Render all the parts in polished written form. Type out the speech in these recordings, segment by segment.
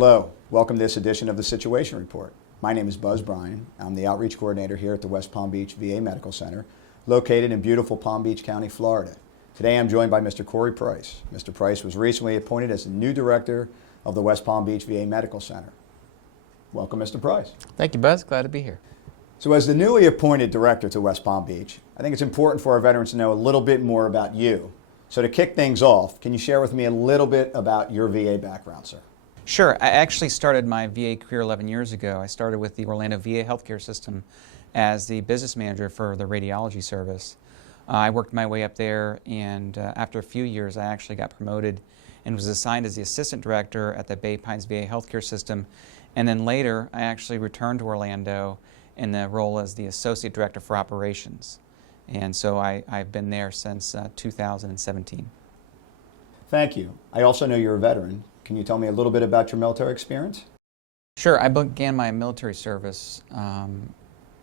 Hello, welcome to this edition of the Situation Report. My name is Bryan. I'm the Outreach Coordinator here at the West Palm Beach VA Medical Center, located in beautiful Palm Beach County, Florida. Today I'm joined by Mr. Cory Price. Mr. Price was recently appointed as the new Director of the West Palm Beach VA Medical Center. Welcome, Mr. Price. Thank you, Buzz. Glad to be here. So as the newly appointed Director to West Palm Beach, I think it's important for our veterans to know a little bit more about you. So to kick things off, can you share with me a little bit about your VA background, sir? Sure. I actually started my VA career 11 years ago. I started with the Orlando VA healthcare system as the business manager for the radiology service. I worked my way up there, and after a few years I actually got promoted and was assigned as the assistant director at the Bay Pines VA healthcare system. And then later I actually returned to Orlando in the role as the associate director for operations. And so I've been there since 2017. Thank you. I also know you're a veteran. Can you tell me a little bit about your military experience? Sure. I began my military service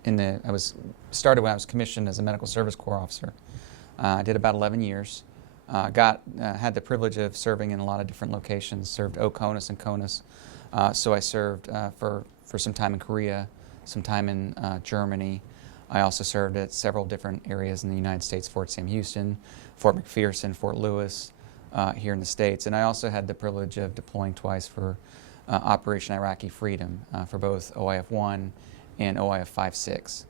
started when I was commissioned as a medical service corps officer. I did about 11 years. Had the privilege of serving in a lot of different locations. Served Oconus and Conus. So I served for some time in Korea, some time in Germany. I also served at several different areas in the United States: Fort Sam Houston, Fort McPherson, Fort Lewis. Here in the States, and I also had the privilege of deploying twice for Operation Iraqi Freedom for both OIF-1 and OIF-5-6.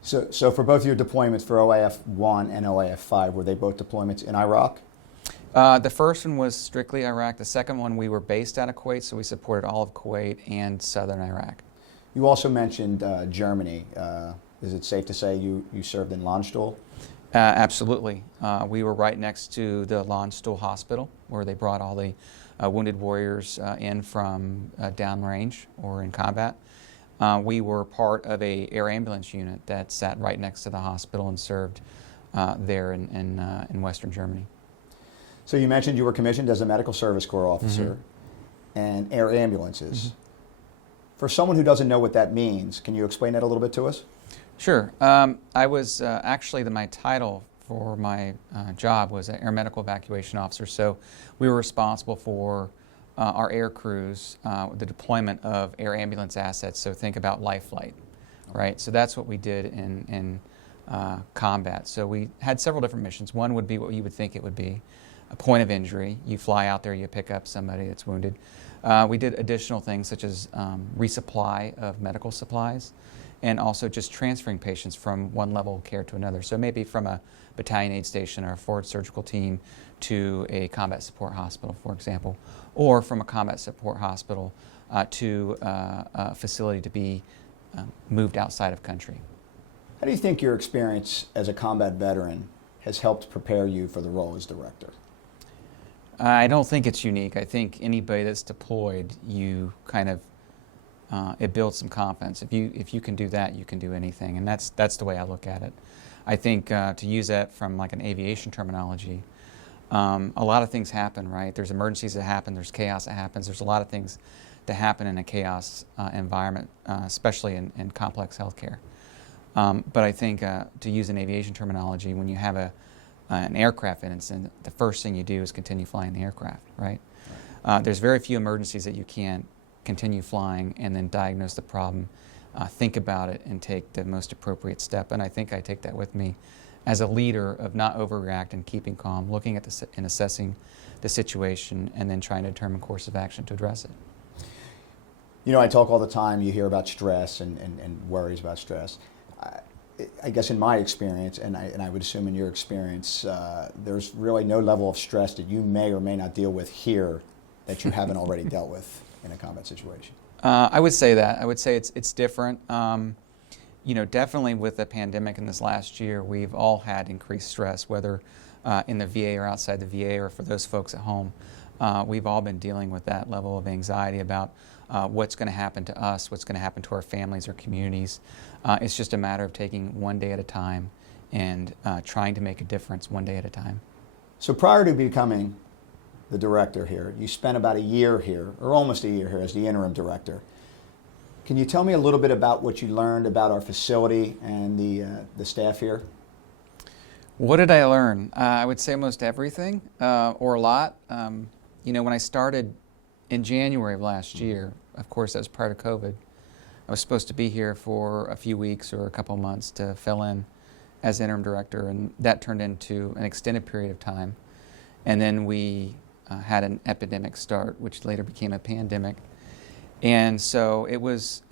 So for both your deployments for OIF-1 and OIF-5, were they both deployments in Iraq? The first one was strictly Iraq. The second one, we were based out of Kuwait, so we supported all of Kuwait and southern Iraq. You also mentioned Germany. Is it safe to say you served in Landstuhl? Absolutely. We were right next to the Landstuhl Hospital, where they brought all the wounded warriors in from downrange or in combat. We were part of an air ambulance unit that sat right next to the hospital and served there in Western Germany. So you mentioned you were commissioned as a medical service corps officer and air ambulances. For someone who doesn't know what that means, can you explain that a little bit to us? Sure. I was actually my title for my job was an air medical evacuation officer. So we were responsible for our air crews, the deployment of air ambulance assets. So think about life flight, right? So that's what we did in combat. So we had several different missions. One would be what you would think it would be, a point of injury. You fly out there, you pick up somebody that's wounded. We did additional things such as resupply of medical supplies, and also just transferring patients from one level of care to another. So maybe from a battalion aid station or a forward surgical team to a combat support hospital, for example, or from a combat support hospital to a facility to be moved outside of country. How do you think your experience as a combat veteran has helped prepare you for the role as director? I don't think it's unique. I think anybody that's deployed, it builds some confidence. If you can do that, you can do anything, and that's the way I look at it. I think to use that from like an aviation terminology, a lot of things happen, right? There's emergencies that happen, there's chaos that happens, there's a lot of things that happen in a chaos environment, especially in complex healthcare. But I think to use an aviation terminology, when you have an aircraft incident, the first thing you do is continue flying the aircraft, right? There's very few emergencies that you can't continue flying and then diagnose the problem, think about it, and take the most appropriate step. And I think I take that with me as a leader of not overreacting, keeping calm, looking at and assessing the situation, and then trying to determine course of action to address it. You know, I talk all the time, you hear about stress and worries about stress. I guess in my experience, and I would assume in your experience, there's really no level of stress that you may or may not deal with here that you haven't already dealt with in a combat situation. I would say that. I would say it's different. Definitely with the pandemic in this last year, we've all had increased stress, whether in the VA or outside the VA, or for those folks at home. We've all been dealing with that level of anxiety about what's going to happen to us, what's going to happen to our families or communities. It's just a matter of taking one day at a time and trying to make a difference one day at a time. So prior to becoming the director here, you spent about a year here, or almost a year here, as the interim director. Can you tell me a little bit about what you learned about our facility and the staff here? What did I learn? I would say most everything, or a lot. When I started in January of last year, of course that was prior to COVID, I was supposed to be here for a few weeks or a couple months to fill in as interim director, and that turned into an extended period of time. And then we had an epidemic start, which later became a pandemic. And so it was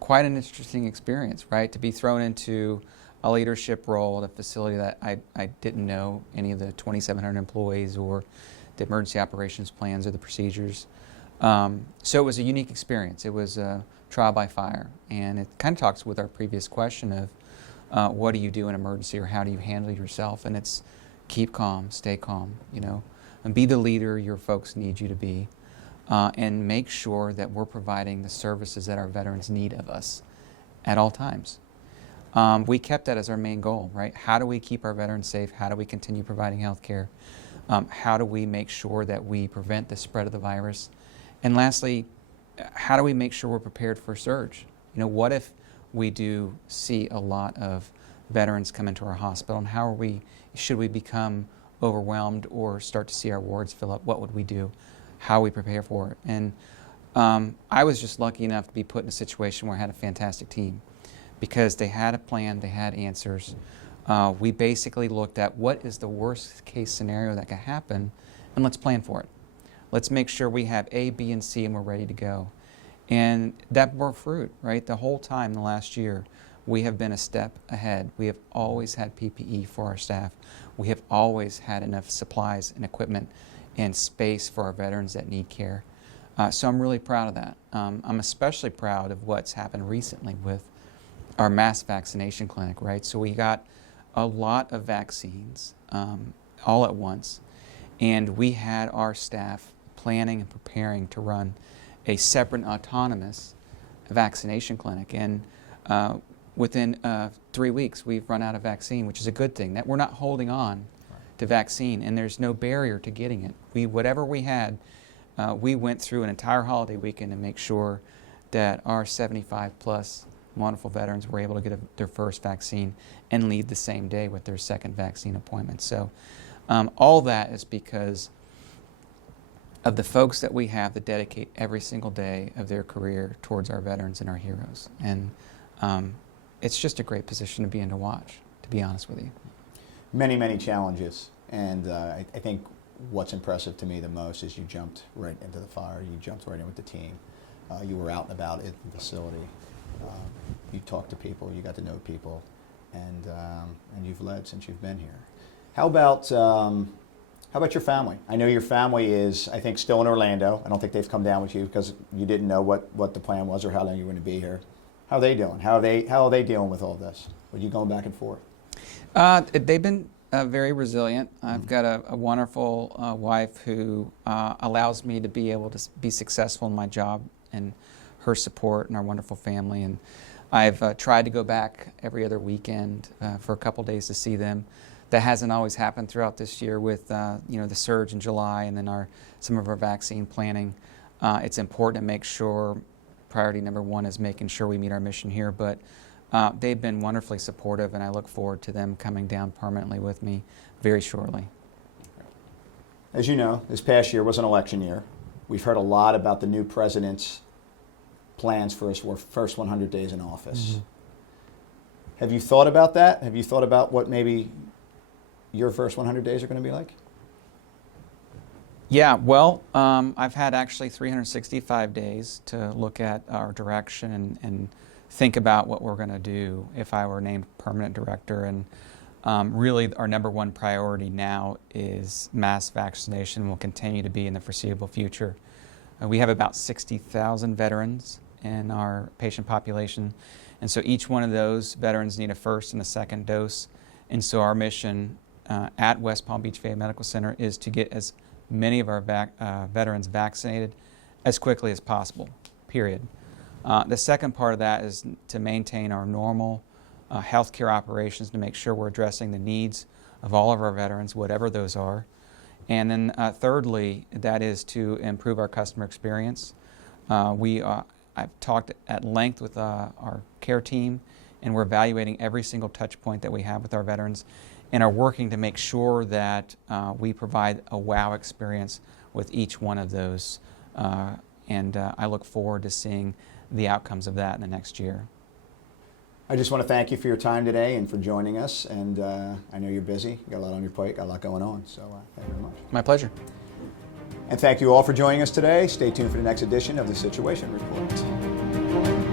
quite an interesting experience, right? To be thrown into a leadership role at a facility that I didn't know any of the 2,700 employees or the emergency operations plans or the procedures. So it was a unique experience. It was a trial by fire, and it kind of talks with our previous question of what do you do in emergency, or how do you handle yourself? And it's keep calm, stay calm, and be the leader your folks need you to be, and make sure that we're providing the services that our veterans need of us at all times. We kept that as our main goal, right? How do we keep our veterans safe? How do we continue providing health care? How do we make sure that we prevent the spread of the virus? And lastly, how do we make sure we're prepared for a surge? What if we do see a lot of veterans come into our hospital, and should we become overwhelmed or start to see our wards fill up? What would we do? How we prepare for it? And I was just lucky enough to be put in a situation where I had a fantastic team, because they had a plan, they had answers. We basically looked at what is the worst case scenario that could happen, and let's plan for it. Let's make sure we have A, B, and C, and we're ready to go. And that bore fruit, right? The whole time, the last year, we have been a step ahead. We have always had PPE for our staff. We have always had enough supplies and equipment and space for our veterans that need care. So I'm really proud of that. I'm especially proud of what's happened recently with our mass vaccination clinic, right? So we got a lot of vaccines all at once, and we had our staff planning and preparing to run a separate autonomous vaccination clinic. And within 3 weeks, we've run out of vaccine, which is a good thing. That we're not holding on to vaccine, and there's no barrier to getting it. Whatever we had, we went through an entire holiday weekend to make sure that our 75-plus wonderful veterans were able to get their first vaccine and leave the same day with their second vaccine appointment. So all that is because of the folks that we have that dedicate every single day of their career towards our veterans and our heroes. And it's just a great position to be in to watch, to be honest with you. Many, many challenges. And I think what's impressive to me the most is you jumped right into the fire. You jumped right in with the team. You were out and about at the facility. You talked to people, you got to know people, and you've led since you've been here. How about your family? I know your family is, I think, still in Orlando. I don't think they've come down with you because you didn't know what the plan was or how long you were going to be here. How are they doing? How are they dealing with all this? Are you going back and forth? They've been very resilient. I've got a wonderful wife who allows me to be able to be successful in my job, and her support, and our wonderful family. And I've tried to go back every other weekend for a couple days to see them. That hasn't always happened throughout this year with the surge in July, and then some of our vaccine planning. It's important to make sure priority number one is making sure we meet our mission here, but they've been wonderfully supportive, and I look forward to them coming down permanently with me very shortly. As you know, this past year was an election year. We've heard a lot about the new president's plans for his first 100 days in office. Mm-hmm. Have you thought about that? Have you thought about what maybe your first 100 days are going to be like? Yeah, well, I've had actually 365 days to look at our direction and think about what we're going to do if I were named permanent director. And really our number one priority now is mass vaccination, and will continue to be in the foreseeable future. We have about 60,000 veterans in our patient population, and so each one of those veterans need a first and a second dose. And so our mission at West Palm Beach VA Medical Center is to get as many of our veterans vaccinated as quickly as possible, period. The second part of that is to maintain our normal healthcare operations, to make sure we're addressing the needs of all of our veterans, whatever those are. And then thirdly, that is to improve our customer experience. I've talked at length with our care team, and we're evaluating every single touch point that we have with our veterans, and are working to make sure that we provide a wow experience with each one of those and I look forward to seeing the outcomes of that in the next year. I just want to thank you for your time today and for joining us. And I know you're busy, you got a lot on your plate, got a lot going on. So thank you very much. My pleasure. And thank you all for joining us today. Stay tuned for the next edition of the Situation Report.